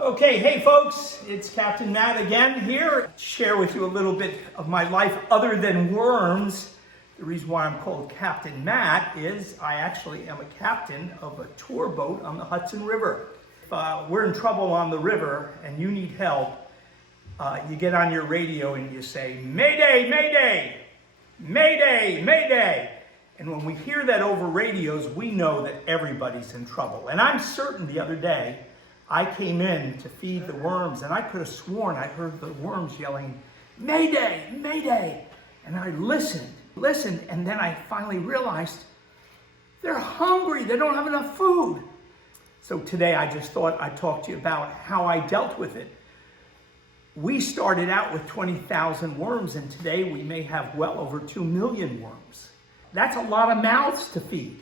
Okay, hey folks, it's Captain Matt again here. Share with you a little bit of my life other than worms. The reason why I'm called Captain Matt is I actually am a captain of a tour boat on the Hudson River. If we're in trouble on the river and you need help, you get on your radio and you say, "Mayday, Mayday, Mayday, Mayday." And when we hear that over radios, we know that everybody's in trouble. And I'm certain the other day, I came in to feed the worms, and I could have sworn I heard the worms yelling, "Mayday, Mayday." And I listened, and then I finally realized they're hungry. They don't have enough food. So today I just thought I'd talk to you about how I dealt with it. We started out with 20,000 worms, and today we may have well over 2 million worms. That's a lot of mouths to feed.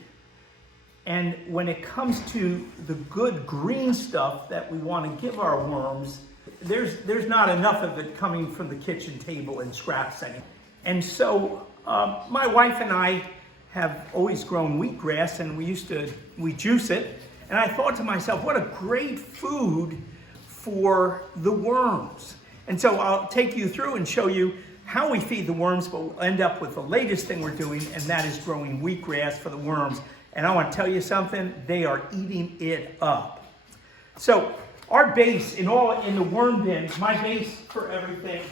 And when it comes to the good green stuff that we want to give our worms, there's not enough of it coming from the kitchen table and scraps anymore. And so my wife and I have always grown wheatgrass, and we juice it. And I thought to myself, what a great food for the worms. And so I'll take you through and show you how we feed the worms, but we'll end up with the latest thing we're doing, and that is growing wheatgrass for the worms. And I want to tell you something, they are eating it up. So our base in the worm bins, my base for everything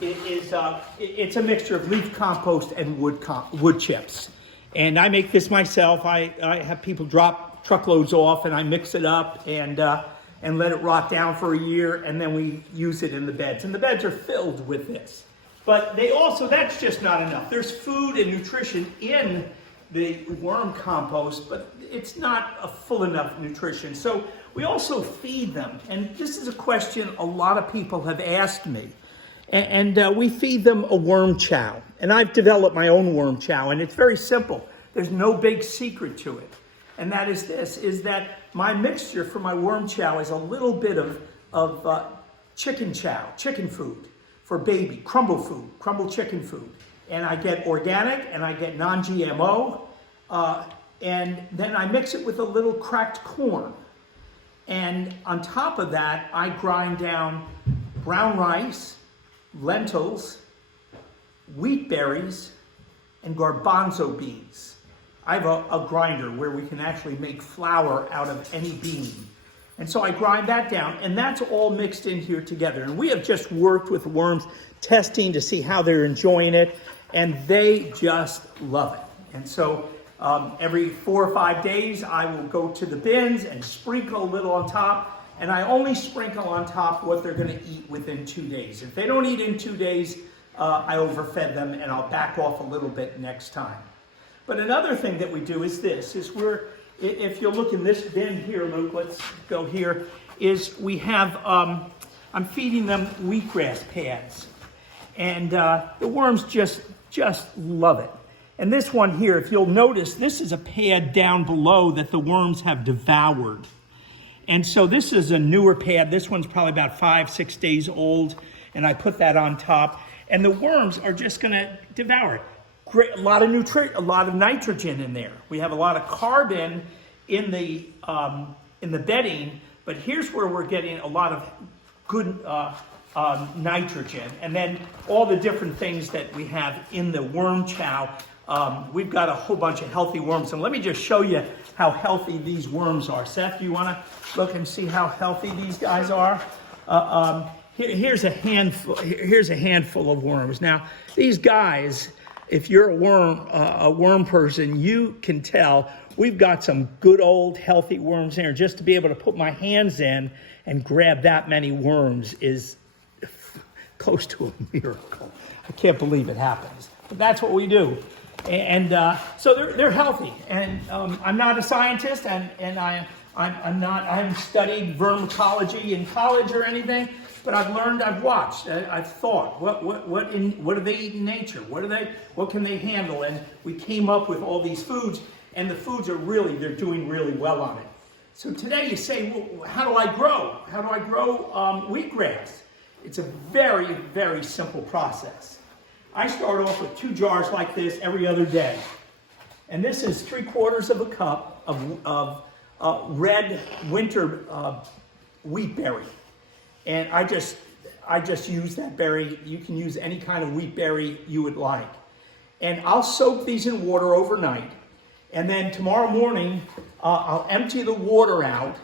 is it's a mixture of leaf compost and wood chips. And I make this myself. I have people drop truckloads off, and I mix it up and let it rot down for a year, and then we use it in the beds. And the beds are filled with this. But that's just not enough. There's food and nutrition in the worm compost, but it's not a full enough nutrition. So we also feed them. And this is a question a lot of people have asked me. And we feed them a worm chow. And I've developed my own worm chow, and it's very simple. There's no big secret to it. And that is that my mixture for my worm chow is a little bit of chicken chow, chicken food for baby, crumble chicken food. And I get organic, and I get non-GMO, and then I mix it with a little cracked corn. And on top of that, I grind down brown rice, lentils, wheat berries, and garbanzo beans. I have a grinder where we can actually make flour out of any bean. And so I grind that down, and that's all mixed in here together. And we have just worked with worms, testing to see how they're enjoying it, and they just love it. And so every 4 or 5 days, I will go to the bins and sprinkle a little on top, and I only sprinkle on top what they're gonna eat within 2 days. If they don't eat in 2 days, I overfed them, and I'll back off a little bit next time. But another thing that we do is if you look in this bin here, Luke, let's go here, is we have, I'm feeding them wheatgrass pads. And the worms just love it. And this one here, if you'll notice, this is a pad down below that the worms have devoured. And so this is a newer pad. This one's probably about 5, 6 days old. And I put that on top. And the worms are just gonna devour it. Great, a lot of nitrogen in there. We have a lot of carbon in the bedding, but here's where we're getting a lot of good nitrogen. And then all the different things that we have in the worm chow. We've got a whole bunch of healthy worms, and let me just show you how healthy these worms are. Seth, do you want to look and see how healthy these guys are? Here's a handful of worms. Now, these guys, if you're a worm person, you can tell we've got some good old healthy worms here. Just to be able to put my hands in and grab that many worms is close to a miracle. I can't believe it happens, but that's what we do. And so they're healthy. And I'm not a scientist, and I haven't studied vermicology in college or anything. But I've learned, I've watched, I've thought, what do they eat in nature? What can they handle? And we came up with all these foods, and the foods they're doing really well on it. So today you say, well, how do I grow? How do I grow wheatgrass? It's a very, very simple process. I start off with 2 jars like this every other day. And this is 3/4 of a cup of red winter wheat berry. And I just use that berry. You can use any kind of wheat berry you would like. And I'll soak these in water overnight. And then tomorrow morning, I'll empty the water out.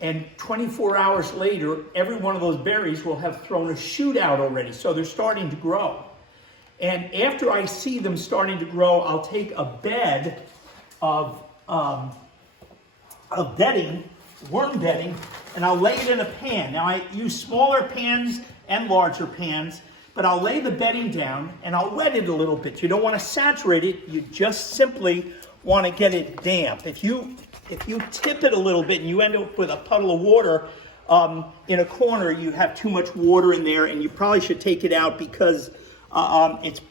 And 24 hours later, every one of those berries will have thrown a shoot out already. So they're starting to grow. And after I see them starting to grow, I'll take a bed of bedding, worm bedding, and I'll lay it in a pan. Now I use smaller pans and larger pans, but I'll lay the bedding down and I'll wet it a little bit. You don't want to saturate it, you just simply want to get it damp. If you tip it a little bit and you end up with a puddle of water in a corner, you have too much water in there, and you probably should take it out because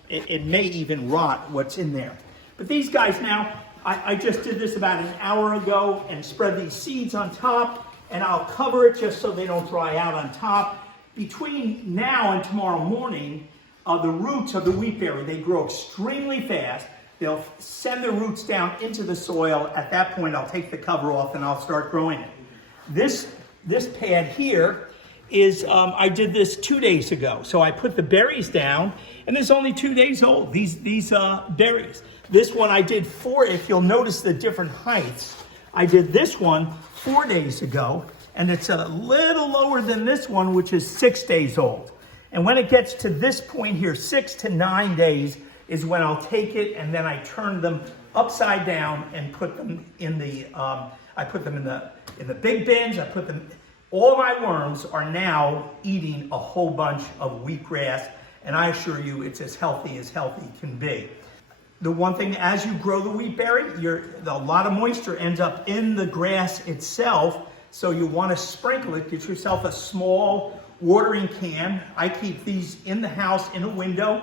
it may even rot what's in there. But these guys now, I just did this about an hour ago and spread these seeds on top, and I'll cover it just so they don't dry out on top. Between now and tomorrow morning, the roots of the wheat berry, they grow extremely fast. They'll send their roots down into the soil. At that point, I'll take the cover off and I'll start growing it. This pad here is, I did this 2 days ago. So I put the berries down, and it's only 2 days old, these berries. This one I did if you'll notice the different heights, I did this one 4 days ago, and it's a little lower than this one, which is 6 days old. And when it gets to this point here, 6 to 9 days, is when I'll take it and then I turn them upside down and put them in the, I put them in the big bins. All of my worms are now eating a whole bunch of wheatgrass, and I assure you it's as healthy can be. The one thing, as you grow the wheat berry, a lot of moisture ends up in the grass itself, so you want to sprinkle it. Get yourself a small watering can. I keep these in the house in a window.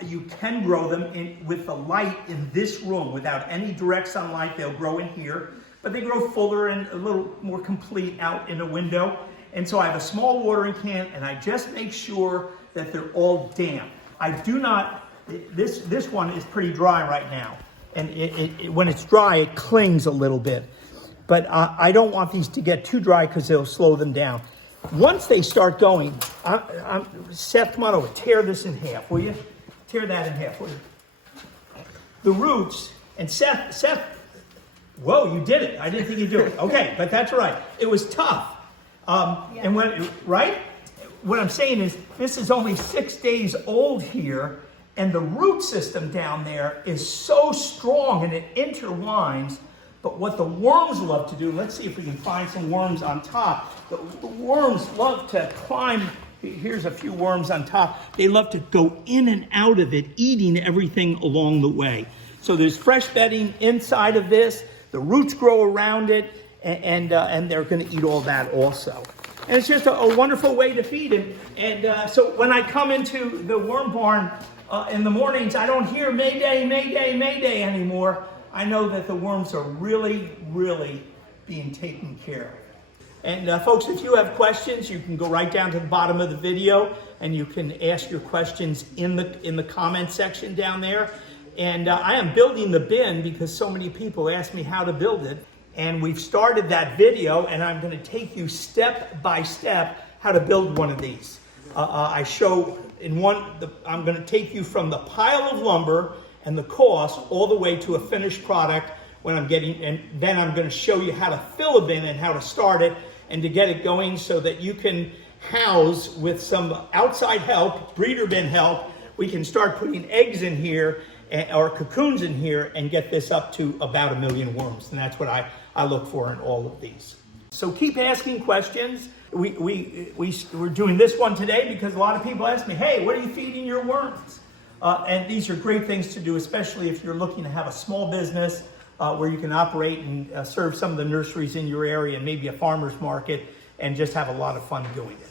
You can grow them with the light in this room without any direct sunlight. They'll grow in here, but they grow fuller and a little more complete out in a window. And so I have a small watering can, and I just make sure that they're all damp. I do not, this one is pretty dry right now. And when it's dry, it clings a little bit. But I don't want these to get too dry because they'll slow them down. Once they start going, Seth, come on over, tear this in half, will you? Tear that in half, will you? The roots, and Seth, whoa, you did it. I didn't think you'd do it. Okay, but that's right. It was tough. And right? What I'm saying is, this is only 6 days old here, and the root system down there is so strong and it intertwines. But what the worms love to do, let's see if we can find some worms on top. The worms love to climb. Here's a few worms on top. They love to go in and out of it, eating everything along the way. So there's fresh bedding inside of this. The roots grow around it, and they're going to eat all that also. And it's just a wonderful way to feed them. And so when I come into the worm barn in the mornings, I don't hear Mayday, Mayday, Mayday anymore. I know that the worms are really, really being taken care of. And folks, if you have questions, you can go right down to the bottom of the video and you can ask your questions in the comment section down there. And I am building the bin because so many people ask me how to build it. And we've started that video, and I'm going to take you step by step how to build one of these. I show I'm going to take you from the pile of lumber and the cost all the way to a finished product and then I'm going to show you how to fill a bin and how to start it and to get it going so that you can house, with some outside help, breeder bin help, we can start putting eggs in here or cocoons in here and get this up to about 1 million worms. And that's what I look for in all of these. So keep asking questions. We're doing this one today because a lot of people ask me, hey, what are you feeding your worms? And these are great things to do, especially if you're looking to have a small business where you can operate and serve some of the nurseries in your area and maybe a farmer's market and just have a lot of fun doing it.